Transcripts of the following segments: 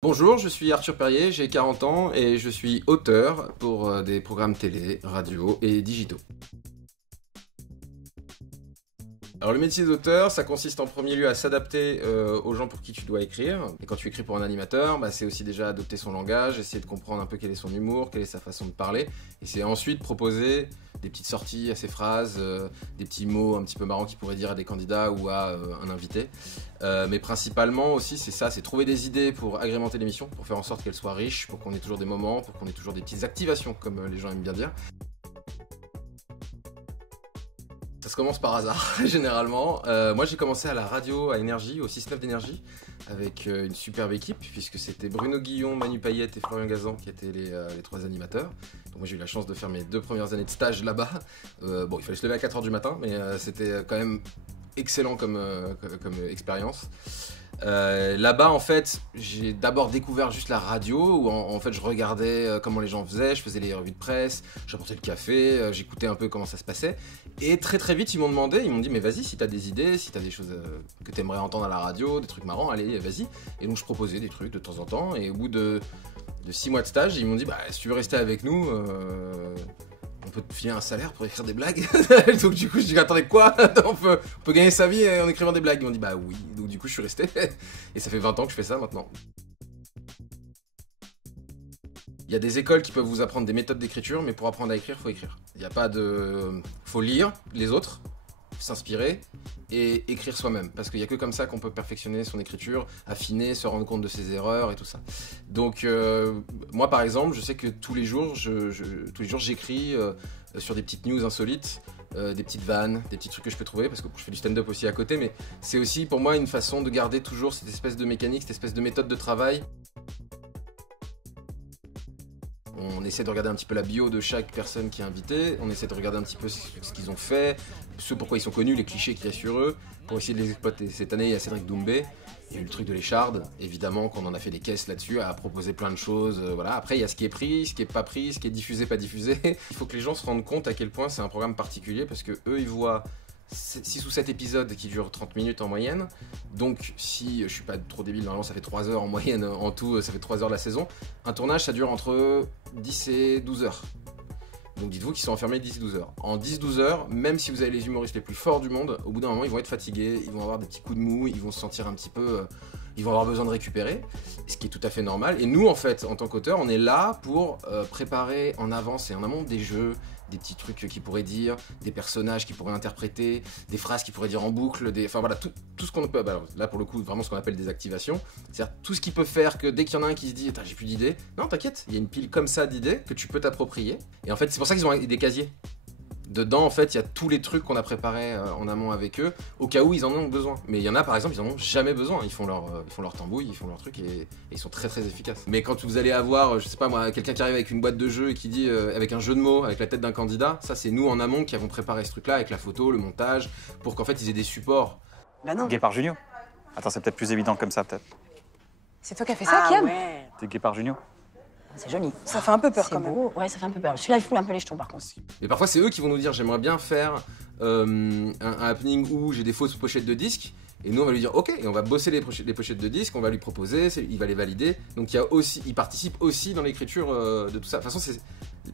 Bonjour, je suis Arthur Perrier, j'ai 40 ans et je suis auteur pour des programmes télé, radio et digitaux. Alors le métier d'auteur, ça consiste en premier lieu à s'adapter aux gens pour qui tu dois écrire. Et quand tu écris pour un animateur, c'est aussi déjà adopter son langage, essayer de comprendre un peu quel est son humour, quelle est sa façon de parler. Et c'est ensuite proposer des petites sorties à ses phrases, des petits mots un petit peu marrants qu'il pourrait dire à des candidats ou à un invité. Mais principalement aussi c'est ça, c'est trouver des idées pour agrémenter l'émission, pour faire en sorte qu'elle soit riche, pour qu'on ait toujours des moments, pour qu'on ait toujours des petites activations comme les gens aiment bien dire. Ça se commence par hasard, généralement. Moi j'ai commencé à la radio à Énergie, au 6-9 d'Énergie, avec une superbe équipe, puisque c'était Bruno Guillon, Manu Payette et Florian Gazan qui étaient les trois animateurs. Donc moi j'ai eu la chance de faire mes 2 premières années de stage là-bas. Bon, il fallait se lever à 4 h du matin, mais c'était quand même excellent comme expérience. Là-bas en fait j'ai d'abord découvert juste la radio où en fait je regardais comment les gens faisaient, je faisais les revues de presse, j'apportais le café, j'écoutais un peu comment ça se passait et très vite ils m'ont demandé, ils m'ont dit mais vas-y si t'as des idées, si t'as des choses que t'aimerais entendre à la radio, des trucs marrants, allez vas-y. Et donc je proposais des trucs de temps en temps et au bout de 6 mois de stage ils m'ont dit bah si tu veux rester avec nous on peut te filer un salaire pour écrire des blagues. Donc du coup je dis attendez quoi, on peut gagner sa vie en écrivant des blagues. Ils m'ont dit bah oui, donc du coup je suis resté et ça fait 20 ans que je fais ça maintenant. Il y a des écoles qui peuvent vous apprendre des méthodes d'écriture, mais pour apprendre à écrire, faut écrire. Il n'y a pas de... faut lire les autres, s'inspirer et écrire soi-même, parce qu'il n'y a que comme ça qu'on peut perfectionner son écriture, affiner, se rendre compte de ses erreurs et tout ça. Donc moi par exemple, je sais que tous les jours j'écris sur des petites news insolites, des petites vannes, des petits trucs que je peux trouver, parce que je fais du stand-up aussi à côté, mais c'est aussi pour moi une façon de garder toujours cette espèce de mécanique, cette espèce de méthode de travail. On essaie de regarder un petit peu la bio de chaque personne qui est invitée, on essaie de regarder un petit peu ce qu'ils ont fait, ce pourquoi ils sont connus, les clichés qu'il y a sur eux, pour essayer de les exploiter. Cette année, il y a Cédric Doumbé, il y a eu le truc de l'écharde, évidemment qu'on en a fait des caisses là-dessus, à proposer plein de choses, voilà. Après, il y a ce qui est pris, ce qui est pas pris, ce qui est diffusé, pas diffusé. Il faut que les gens se rendent compte à quel point c'est un programme particulier, parce que eux, ils voient 6 ou 7 épisodes qui durent 30 minutes en moyenne. Donc si je suis pas trop débile, normalement ça fait 3 heures en moyenne en tout, ça fait 3 heures la saison. Un tournage ça dure entre 10 et 12 heures. Donc dites-vous qu'ils sont enfermés 10 et 12 heures. En 10-12 heures, même si vous avez les humoristes les plus forts du monde, au bout d'un moment ils vont être fatigués, ils vont avoir des petits coups de mou, ils vont se sentir un petit peu... ils vont avoir besoin de récupérer, ce qui est tout à fait normal. Et nous en fait, en tant qu'auteur, on est là pour préparer en avance et en amont des jeux, des petits trucs qu'ils pourraient dire, des personnages qu'ils pourraient interpréter, des phrases qu'ils pourraient dire en boucle, enfin voilà, tout ce qu'on peut... Bah, là pour le coup, vraiment ce qu'on appelle des activations, c'est-à-dire tout ce qui peut faire que dès qu'il y en a un qui se dit « j'ai plus d'idées », non t'inquiète, il y a une pile comme ça d'idées que tu peux t'approprier. Et en fait c'est pour ça qu'ils ont des casiers. Dedans, en fait, il y a tous les trucs qu'on a préparés en amont avec eux, au cas où ils en ont besoin. Mais il y en a, par exemple, ils en ont jamais besoin. Ils font leur tambouille, ils font leur truc et ils sont très efficaces. Mais quand vous allez avoir, je sais pas moi, quelqu'un qui arrive avec une boîte de jeu et qui dit, avec un jeu de mots, avec la tête d'un candidat, ça c'est nous en amont qui avons préparé ce truc-là, avec la photo, le montage, pour qu'en fait ils aient des supports. Bah non. Guépard Junior. Attends, c'est peut-être plus évident comme ça, peut-être. C'est toi qui as fait ça, Kiam? Ouais. T'es Guépard Junior. C'est joli. Ça fait un peu peur quand même. Beau. Ouais, ça fait un peu peur. Celui-là, il fout un peu les jetons par contre. Mais parfois, c'est eux qui vont nous dire j'aimerais bien faire un happening où j'ai des fausses pochettes de disques. Et nous, on va lui dire ok, et on va bosser les pochettes de disques, on va lui proposer, il va les valider. Donc, il participe aussi dans l'écriture de tout ça. De toute façon,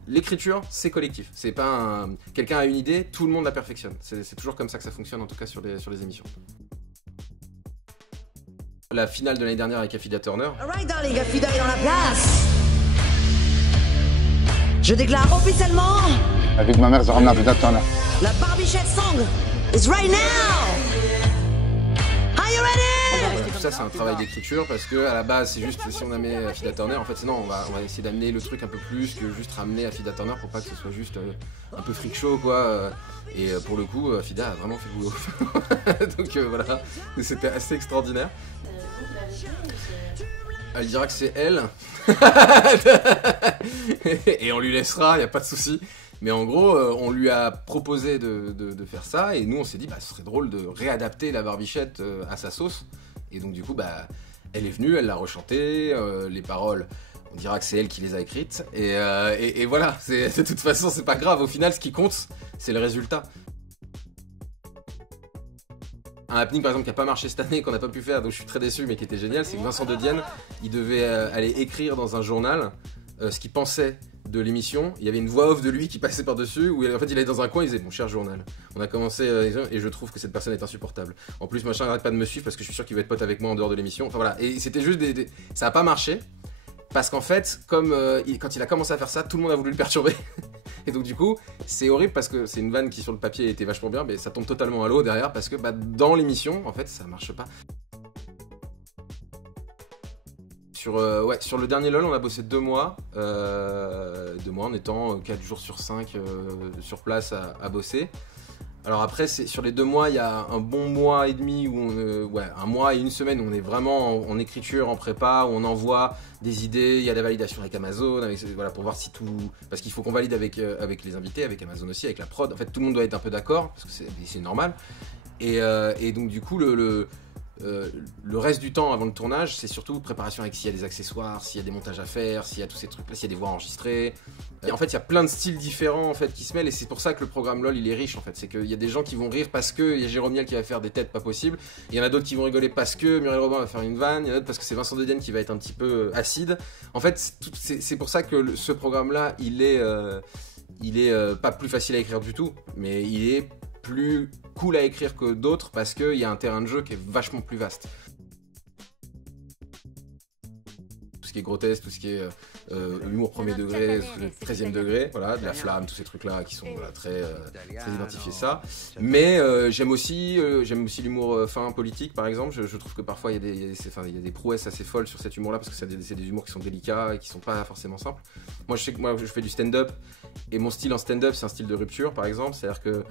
l'écriture, c'est collectif. C'est pas quelqu'un a une idée, tout le monde la perfectionne. C'est toujours comme ça que ça fonctionne, en tout cas sur les émissions. La finale de l'année dernière avec Affida Turner. Alright darling, Affida est dans la place. Je déclare officiellement... Avec ma mère, je ramène Affida Turner. La Barbichette song is right now. Are you ready? Tout ça c'est un travail d'écriture parce que à la base c'est juste si on amenait Affida Turner, en fait c'est non, on va essayer d'amener le truc un peu plus que juste ramener Affida Turner pour pas que ce soit juste un peu freak show quoi. Et pour le coup Affida a vraiment fait le boulot. Donc voilà, c'était assez extraordinaire. Elle dira que c'est elle. Et on lui laissera, y a pas de souci. Mais en gros, on lui a proposé de faire ça, et nous on s'est dit, bah ce serait drôle de réadapter la Barbichette à sa sauce. Et donc du coup, bah elle est venue, elle l'a rechanté, les paroles, on dira que c'est elle qui les a écrites. Et voilà, de toute façon, c'est pas grave. Au final, ce qui compte, c'est le résultat. un happening par exemple qui a pas marché cette année, qu'on n'a pas pu faire, donc je suis très déçu, mais qui était génial, c'est que Vincent De Dienne, il devait aller écrire dans un journal ce qu'il pensait de l'émission. Il y avait une voix off de lui qui passait par-dessus, où en fait il allait dans un coin, il disait « Mon cher journal, on a commencé et je trouve que cette personne est insupportable. En plus, machin, arrête pas de me suivre parce que je suis sûr qu'il va être pote avec moi en dehors de l'émission. » Enfin voilà, et c'était juste ça a pas marché. Parce qu'en fait, comme quand il a commencé à faire ça, tout le monde a voulu le perturber. Et donc du coup, c'est horrible parce que c'est une vanne qui sur le papier était vachement bien, mais ça tombe totalement à l'eau derrière parce que dans l'émission, en fait, ça marche pas. Sur le dernier LOL, on a bossé 2 mois. 2 mois en étant 4 jours sur 5 sur place à bosser. Alors après, sur les 2 mois, il y a un bon mois et demi, où un mois et une semaine où on est vraiment en écriture, en prépa, où on envoie des idées, il y a la validation avec Amazon, voilà, pour voir si tout... Parce qu'il faut qu'on valide avec les invités, avec Amazon aussi, avec la prod. En fait, tout le monde doit être un peu d'accord, parce que c'est normal. Et donc du coup, le reste du temps avant le tournage, c'est surtout préparation avec s'il y a des accessoires, s'il y a des montages à faire, s'il y a tous ces trucs-là, s'il y a des voix enregistrées. Et en fait, il y a plein de styles différents en fait, qui se mêlent et c'est pour ça que le programme LOL il est riche en fait. C'est qu'il y a des gens qui vont rire parce qu'il y a Jérôme Niel qui va faire des têtes pas possibles. Il y en a d'autres qui vont rigoler parce que Muriel Robin va faire une vanne. Il y en a d'autres parce que c'est Vincent De Dienne qui va être un petit peu acide. En fait, c'est pour ça que ce programme-là, il est pas plus facile à écrire du tout, mais il est plus cool à écrire que d'autres parce qu'il y a un terrain de jeu qui est vachement plus vaste. Tout ce qui est grotesque, tout ce qui est humour premier degré, 13e degré, voilà, de la flamme, tous ces trucs-là qui sont voilà, très identifiés ça. Mais j'aime aussi l'humour fin politique par exemple. Je trouve que parfois il y a des prouesses assez folles sur cet humour-là parce que c'est des humours qui sont délicats et qui sont pas forcément simples. Moi je sais que je fais du stand-up et mon style en stand-up c'est un style de rupture par exemple, c'est-à-dire que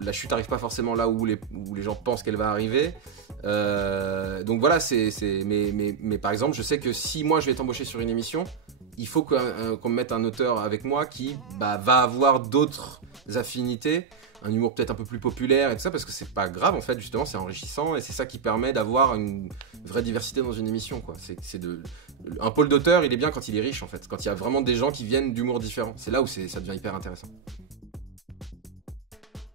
la chute n'arrive pas forcément là où les gens pensent qu'elle va arriver. Donc voilà, mais par exemple je sais que si moi je vais être embauché sur une émission, il faut qu'on me mette un auteur avec moi qui va avoir d'autres affinités, un humour peut-être un peu plus populaire et tout ça, parce que c'est pas grave en fait, justement c'est enrichissant et c'est ça qui permet d'avoir une vraie diversité dans une émission quoi. Un pôle d'auteur il est bien quand il est riche en fait, quand il y a vraiment des gens qui viennent d'humours différents, c'est là où ça devient hyper intéressant.